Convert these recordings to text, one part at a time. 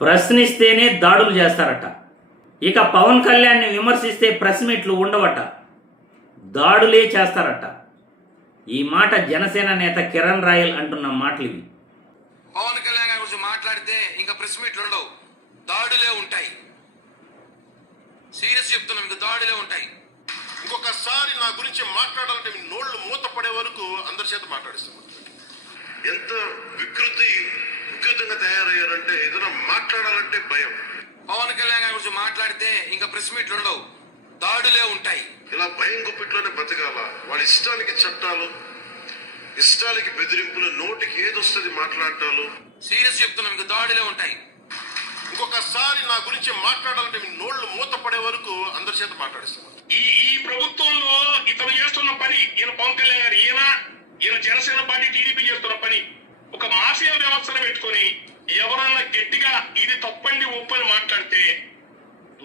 ప్రశ్నిస్తేనే దాడులు చేస్తారట. ఇక పవన్ కళ్యాణ్ని విమర్శిస్తే ప్రెస్ మీట్లు ఉండవట, దాడులే చేస్తారట. ఈ మాట జనసేన నేత కిరణ్ రాయల్ అంటున్న మాటలు ఇవి. పవన్ కళ్యాణ్ గారి గురించి మాట్లాడితే ఇంకా ప్రెస్ మీట్లు ఉండవు, దాడులే ఉంటాయి. సీరియస్ చెప్తున్నాం, ఇంకా దాడులే ఉంటాయి. ఇంకొకసారి నా గురించి మాట్లాడాలంటే మీ నోళ్లు మూత పడే వరకు అందరి చేత మాట్లాడిస్తాం. ఎంత వికృతంగా తయారయ్యారంటే ఏదైనా మాట్లాడాలంటే భయం. పవన్ కళ్యాణ్ గారి గురించి మాట్లాడితే ఇంకా ప్రెస్ మీట్లు ఉండవు, దాడులే ఉంటాయి. ఇలా భయం గుప్పిట్లోనే బతకాల. వాళ్ళ ఇష్టానికి చట్టాలు, ఇష్టాలకి బెదిరింపులు, నోటికి ఏదొస్తుంది మాట్లాడటాలు. సీరియస్ చెప్తున్నాం, ఇంకా దాడులే ఉంటాయి. ఇంకొకసారి నా గురించి మాట్లాడాలంటే మీ నోళ్లు మూత పడే వరకు అందరి చేత మాట్లాడిస్తాం. ఈ ప్రభుత్వంలో ఇతను చేస్తున్న పని, ఈయన పవన్ కళ్యాణ్ గారు, ఈయన జనసేన పార్టీ టీడీపీ చేస్తున్న పని, ఒక మాఫియా వ్యవస్థను పెట్టుకొని ఎవరన్నా గట్టిగా ఇది తప్పండి ఒప్పని మాట్లాడితే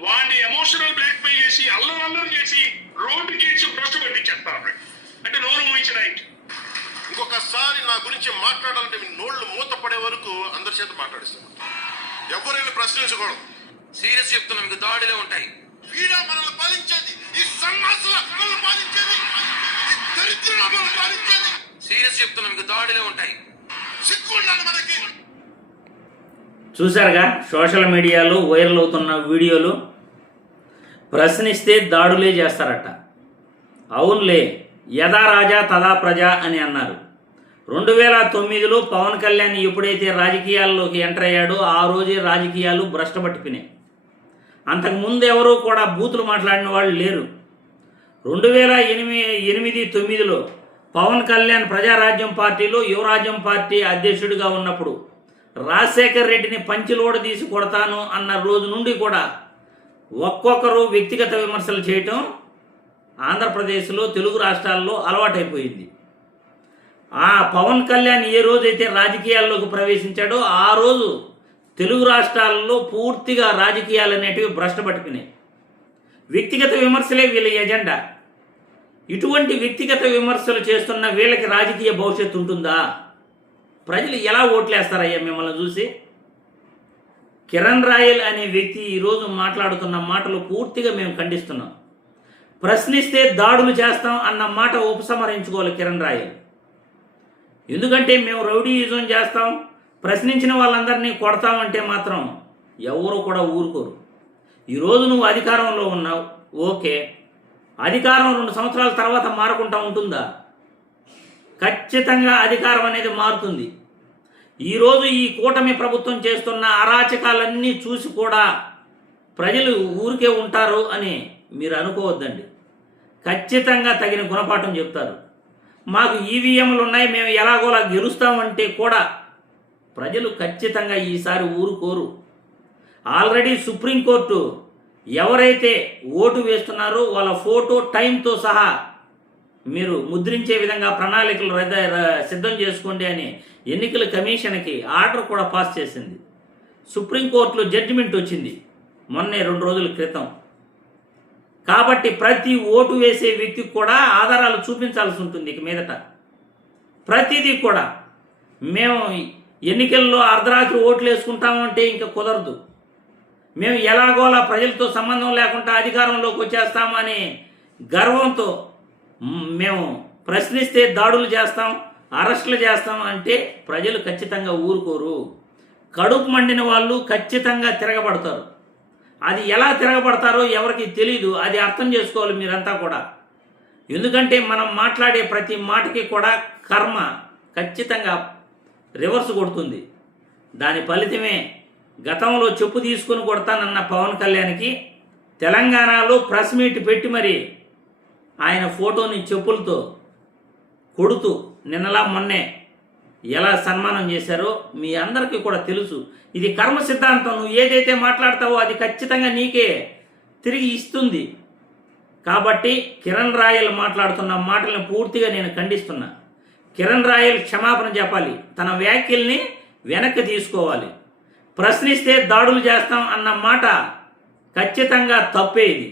వాడిని ఎమోషనల్ బ్లాక్ మెయిల్ చేసి అల్లరి చేసి రోడ్డుకి ఇచ్చి భ్రష్టు పట్టించేస్తారు. అంటే నోరు మూయించిన ఇంకొకసారి నా గురించి మాట్లాడాలంటే మీ నోళ్లు మూత పడే వరకు అందరి చేత మాట్లాడిస్తాం. ఎవరైనా ప్రశ్నించకూడదు. సీరియస్ చెప్తున్నాం, ఇంకా దాడులే ఉంటాయి. వీడా మనల్ని పాలించేది, ఈ సన్నాసుల మనల్ని పాలించేది, ఈ దరిద్రుల మనల్ని పాలించేది. సీరియస్ చెప్తున్నాం, ఇంకా దాడులే ఉంటాయి. సిగ్గుండాలి మనకి. చూశారుగా సోషల్ మీడియాలో వైరల్ అవుతున్న వీడియోలు. ప్రశ్నిస్తే దాడులే చేస్తారట. అవునులే, యథా రాజా తదా ప్రజ అని అన్నారు. 2009లో పవన్ కళ్యాణ్ ఎప్పుడైతే రాజకీయాల్లోకి ఎంటర్ అయ్యాడో ఆ రోజే రాజకీయాలు భ్రష్టు పట్టిపోయినాయి. అంతకుముందు ఎవరూ కూడా బూతులు మాట్లాడిన వాళ్ళు లేరు. 2008-9లో పవన్ కళ్యాణ్ ప్రజారాజ్యం పార్టీలో యువరాజ్యం పార్టీ అధ్యక్షుడిగా ఉన్నప్పుడు రాజశేఖర్ రెడ్డిని పంచిలోడ తీసి కొడతాను అన్న రోజు నుండి కూడా ఒక్కొక్కరు వ్యక్తిగత విమర్శలు చేయటం ఆంధ్రప్రదేశ్లో, తెలుగు రాష్ట్రాల్లో అలవాటైపోయింది. ఆ పవన్ కళ్యాణ్ ఏ రోజైతే రాజకీయాల్లోకి ప్రవేశించాడో ఆ రోజు తెలుగు రాష్ట్రాల్లో పూర్తిగా రాజకీయాలు అనేటివి భ్రష్టు పట్టిపోయినాయి. వ్యక్తిగత విమర్శలే వీళ్ళ ఎజెండా. ఇటువంటి వ్యక్తిగత విమర్శలు చేస్తున్న వీళ్ళకి రాజకీయ భవిష్యత్తు ఉంటుందా? ప్రజలు ఎలా ఓట్లేస్తారయ్యా మిమ్మల్ని చూసి? కిరణ్ రాయల్ అనే వ్యక్తి ఈరోజు మాట్లాడుతున్న మాటలు పూర్తిగా మేము ఖండిస్తున్నాం. ప్రశ్నిస్తే దాడులు చేస్తాం అన్న మాట ఉపసంహరించుకోవాలి కిరణ్ రాయల్. ఎందుకంటే మేము రౌడీయిజం చేస్తాం, ప్రశ్నించిన వాళ్ళందరినీ కొడతామంటే మాత్రం ఎవరు కూడా ఊరుకోరు. ఈరోజు నువ్వు అధికారంలో ఉన్నావు, ఓకే. అధికారం 2 సంవత్సరాల తర్వాత మారకుండా ఉంటుందా? ఖచ్చితంగా అధికారం అనేది మారుతుంది. ఈరోజు ఈ కూటమి ప్రభుత్వం చేస్తున్న అరాచకాలన్నీ చూసి కూడా ప్రజలు ఊరికే ఉంటారు అని మీరు అనుకోవద్దండి. ఖచ్చితంగా తగిన గుణపాఠం చెప్తారు. మాకు ఈవీఎంలు ఉన్నాయి, మేము ఎలాగోలా గెలుస్తామంటే కూడా ప్రజలు ఖచ్చితంగా ఈసారి ఊరుకోరు. ఆల్రెడీ సుప్రీంకోర్టు ఎవరైతే ఓటు వేస్తున్నారో వాళ్ళ ఫోటో టైంతో సహా మీరు ముద్రించే విధంగా ప్రణాళికలు సిద్ధం చేసుకోండి అని ఎన్నికల కమిషన్కి ఆర్డర్ కూడా పాస్ చేసింది. సుప్రీంకోర్టులో జడ్జిమెంట్ వచ్చింది మొన్నే 2 రోజుల క్రితం. కాబట్టి ప్రతి ఓటు వేసే వ్యక్తికి కూడా ఆధారాలు చూపించాల్సి ఉంటుంది. ఇక మీదట ప్రతిదీ కూడా మేము ఎన్నికల్లో అర్ధరాత్రి ఓట్లు వేసుకుంటామంటే ఇంకా కుదరదు. మేము ఎలాగోలా ప్రజలతో సంబంధం లేకుండా అధికారంలోకి వచ్చేస్తామని గర్వంతో మేము ప్రశ్నిస్తే దాడులు చేస్తాం, అరెస్టులు చేస్తాం అంటే ప్రజలు ఖచ్చితంగా ఊరుకోరు. కడుపు మండిన వాళ్ళు ఖచ్చితంగా తిరగబడతారు. అది ఎలా తిరగబడతారో ఎవరికి తెలీదు. అది అర్థం చేసుకోవాలి మీరంతా కూడా. ఎందుకంటే మనం మాట్లాడే ప్రతి మాటకి కూడా కర్మ ఖచ్చితంగా రివర్స్ కొడుతుంది. దాని ఫలితమే గతంలో చెప్పు తీసుకుని కొడతానన్న పవన్ కళ్యాణ్కి తెలంగాణలో ప్రెస్ మీట్ పెట్టి మరి ఆయన ఫోటోని చెప్పులతో కొడుతూ నిన్నలా మొన్నే ఎలా సన్మానం చేశారో మీ అందరికీ కూడా తెలుసు. ఇది కర్మ సిద్ధాంతం. నువ్వు ఏదైతే మాట్లాడతావో అది ఖచ్చితంగా నీకే తిరిగి ఇస్తుంది. కాబట్టి కిరణ్ రాయల్ మాట్లాడుతున్న మాటలను పూర్తిగా నేను ఖండిస్తున్నా. కిరణ్ రాయల్ క్షమాపణ చెప్పాలి, తన వ్యాఖ్యల్ని వెనక్కి తీసుకోవాలి. ప్రశ్నిస్తే దాడులు చేస్తాం అన్న మాట ఖచ్చితంగా తప్పే ఇది.